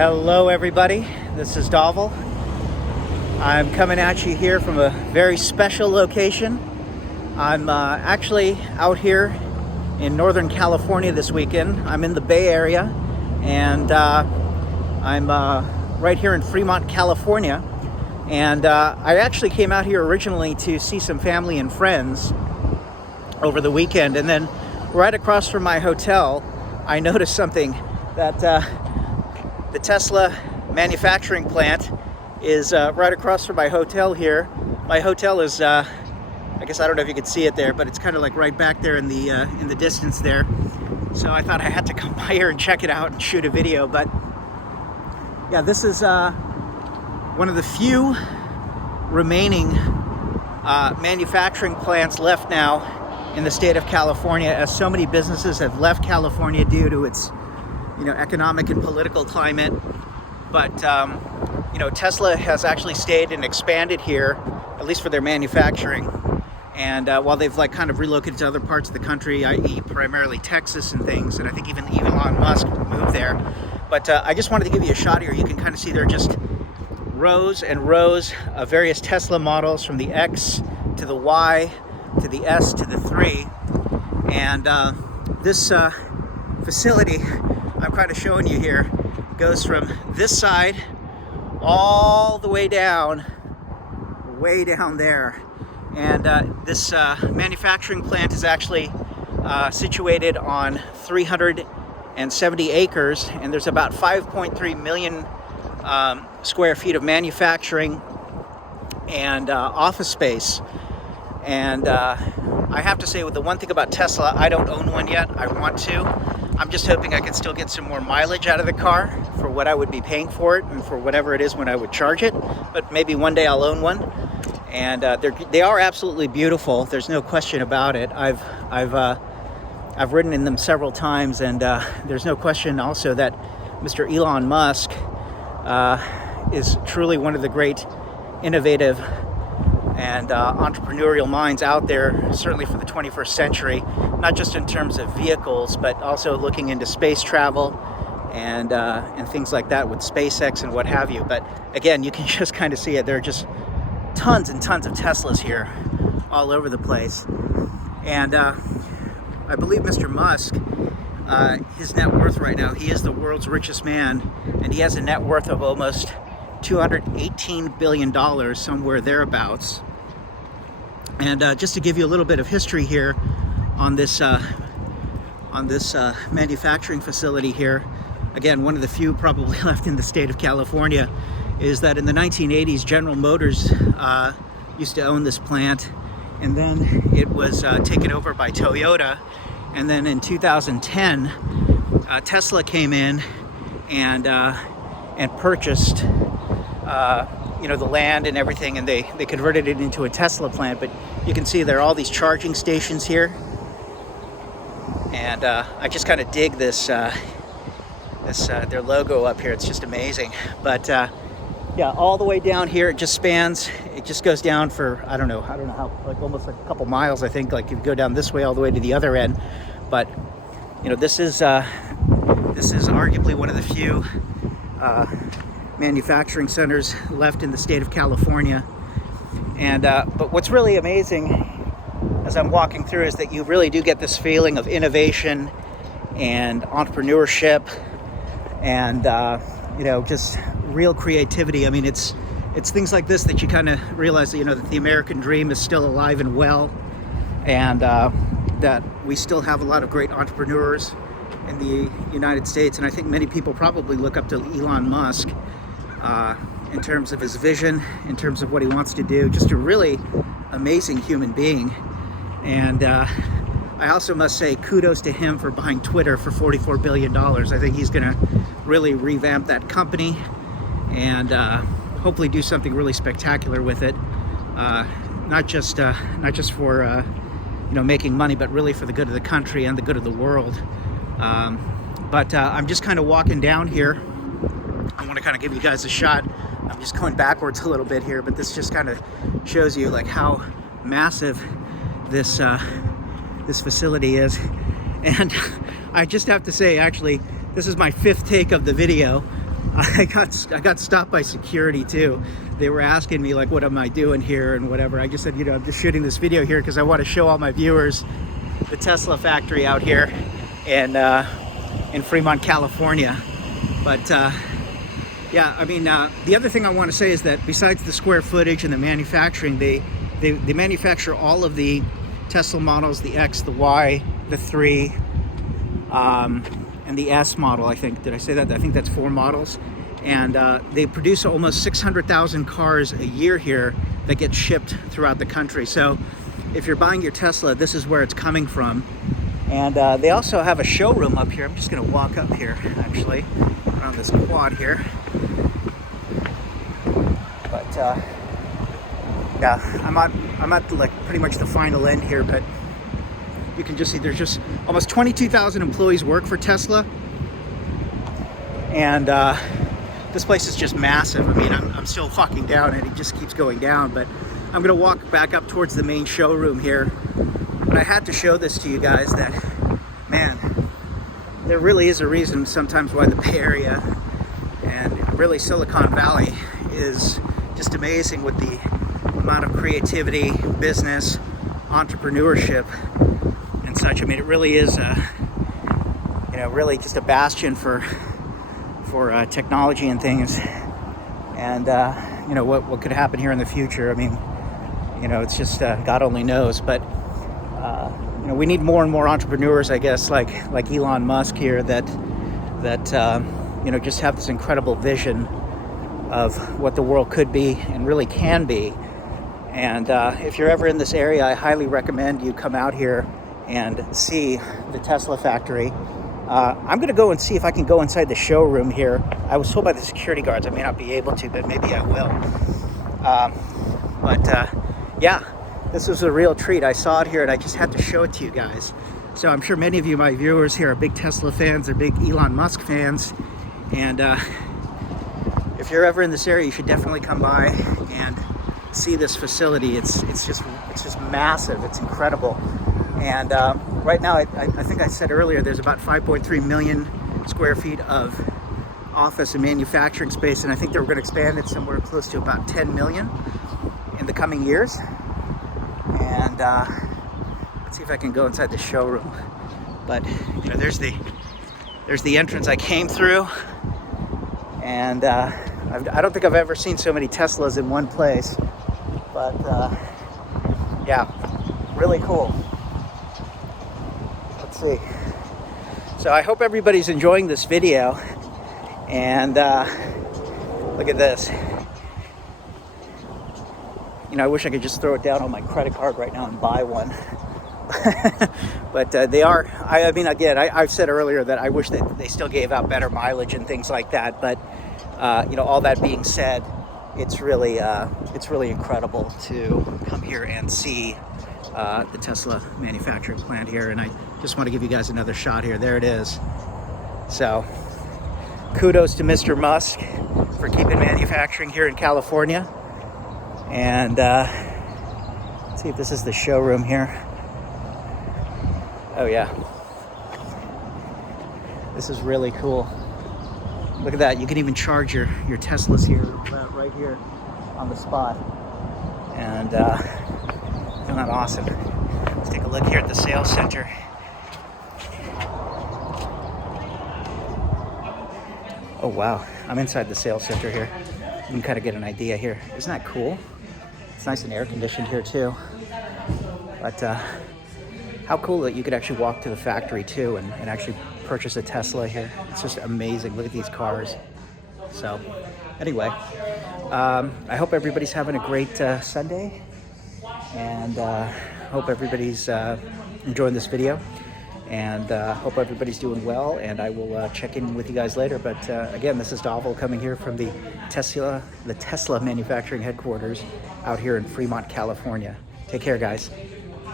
Hello everybody, this is Dhaval. I'm coming at you here from a very special location. I'm actually out here in Northern California this weekend. I'm in the Bay Area, and I'm right here in Fremont, California. And I actually came out here originally to see some family and friends over the weekend, and then right across from my hotel I noticed something, that the Tesla manufacturing plant is right across from my hotel here. My hotel is, I guess, I don't know if you can see it there, but it's kind of like right back there in the distance there. So I thought I had to come by here and check it out and shoot a video. But yeah, this is one of the few remaining manufacturing plants left now in the state of California, as so many businesses have left California due to its economic and political climate. But Tesla has actually stayed and expanded here, at least for their manufacturing. And while they've kind of relocated to other parts of the country, i.e. primarily Texas and things, and I think even Elon Musk moved there. But I just wanted to give you a shot here. You can kind of see there are just rows and rows of various Tesla models, from the X to the Y to the S to the 3. And this facility I'm kind of showing you here goes from this side all the way down there. And this manufacturing plant is actually situated on 370 acres, and there's about 5.3 million square feet of manufacturing and office space. And I have to say, with the one thing about Tesla, I don't own one yet. I want to. I'm just hoping I can still get some more mileage out of the car for what I would be paying for it, and for whatever it is when I would charge it. But maybe one day I'll own one. And they are absolutely beautiful. There's no question about it. I've ridden in them several times, and there's no question also that Mr. Elon Musk is truly one of the great innovative and entrepreneurial minds out there, certainly for the 21st century, not just in terms of vehicles, but also looking into space travel and things like that with SpaceX and what have you. But again, you can just kind of see it. There are just tons and tons of Teslas here all over the place. And I believe Mr. Musk, his net worth right now, he is the world's richest man, and he has a net worth of almost $218 billion, somewhere thereabouts. And just to give you a little bit of history here on this manufacturing facility here, again, one of the few probably left in the state of California, is that in the 1980s, General Motors used to own this plant, and then it was taken over by Toyota. And then in 2010, Tesla came in and purchased the land and everything, and they converted it into a Tesla plant. But you can see there are all these charging stations here, and I just kind of dig this their logo up here. It's just amazing. But yeah, all the way down here, it just spans. It just goes down for I don't know how, like almost like a couple miles. I think, like, if you go down this way all the way to the other end. But this is arguably one of the few manufacturing centers left in the state of California. And but what's really amazing as I'm walking through is that you really do get this feeling of innovation and entrepreneurship and just real creativity. I mean, it's things like this that you kind of realize that that the American dream is still alive and well, and that we still have a lot of great entrepreneurs in the United States. And I think many people probably look up to Elon Musk in terms of his vision, in terms of what he wants to do. Just a really amazing human being. And I also must say kudos to him for buying Twitter for $44 billion. I think he's going to really revamp that company and hopefully do something really spectacular with it. Not just for making money, but really for the good of the country and the good of the world. But I'm just kind of walking down here. I want to kind of give you guys a shot. I'm just going backwards a little bit here, but this just kind of shows you like how massive this facility is. And I just have to say, actually, this is my 5th take of the video. I got stopped by security too. They were asking me like, what am I doing here and whatever. I just said, you know, I'm just shooting this video here because I want to show all my viewers the Tesla factory out here in Fremont, California. But yeah, I mean, the other thing I want to say is that besides the square footage and the manufacturing, they manufacture all of the Tesla models, the X, the Y, the 3, and the S model, I think. Did I say that? I think that's 4 models. And they produce almost 600,000 cars a year here that get shipped throughout the country. So if you're buying your Tesla, this is where it's coming from. And they also have a showroom up here. I'm just gonna walk up here, actually, around this quad here. But yeah, I'm at like pretty much the final end here, but you can just see there's just almost 22,000 employees work for Tesla. And this place is just massive. I mean, I'm still walking down and it just keeps going down, but I'm gonna walk back up towards the main showroom here. But I had to show this to you guys that, man, there really is a reason sometimes why the Bay Area and really Silicon Valley is just amazing with the amount of creativity, business, entrepreneurship, and such. I mean, it really is, you know, really just a bastion for technology and things. And you know, what could happen here in the future. I mean, you know, it's just God only knows. But you know, we need more and more entrepreneurs, I guess, like Elon Musk here, that you know, just have this incredible vision of what the world could be and really can be. And if you're ever in this area, I highly recommend you come out here and see the Tesla factory. I'm going to go and see if I can go inside the showroom here. I was told by the security guards I may not be able to, but maybe I will. Yeah, this was a real treat. I saw it here and I just had to show it to you guys. So I'm sure many of you, my viewers here, are big Tesla fans, are big Elon Musk fans. And if you're ever in this area, you should definitely come by and see this facility. It's just massive. It's incredible. And right now, I think I said earlier, there's about 5.3 million square feet of office and manufacturing space, and I think they're going to expand it somewhere close to about 10 million in the coming years. And let's see if I can go inside the showroom. But you know, there's the entrance I came through, and I don't think I've ever seen so many Teslas in one place. But yeah, really cool. Let's see. So I hope everybody's enjoying this video. And look at this. You know, I wish I could just throw it down on my credit card right now and buy one. But they are, I mean, again, I've said earlier that I wish that they still gave out better mileage and things like that. But, you know, all that being said, it's really incredible to come here and see the Tesla manufacturing plant here. And I just want to give you guys another shot here. There it is. So kudos to Mr. Musk for keeping manufacturing here in California. And let's see if this is the showroom here. Oh yeah, this is really cool. Look at that, you can even charge your Teslas here, right here on the spot. And isn't that awesome? Let's take a look here at the sales center. Oh wow, I'm inside the sales center here. You can kind of get an idea here. Isn't that cool? It's nice and air conditioned here too. But how cool that you could actually walk to the factory too and actually purchase a Tesla here. It's just amazing. Look at these cars. So anyway, I hope everybody's having a great Sunday, and hope everybody's enjoying this video, and hope everybody's doing well, and I will check in with you guys later. But again, this is Dhaval coming here from the Tesla manufacturing headquarters out here in Fremont, California. Take care, guys.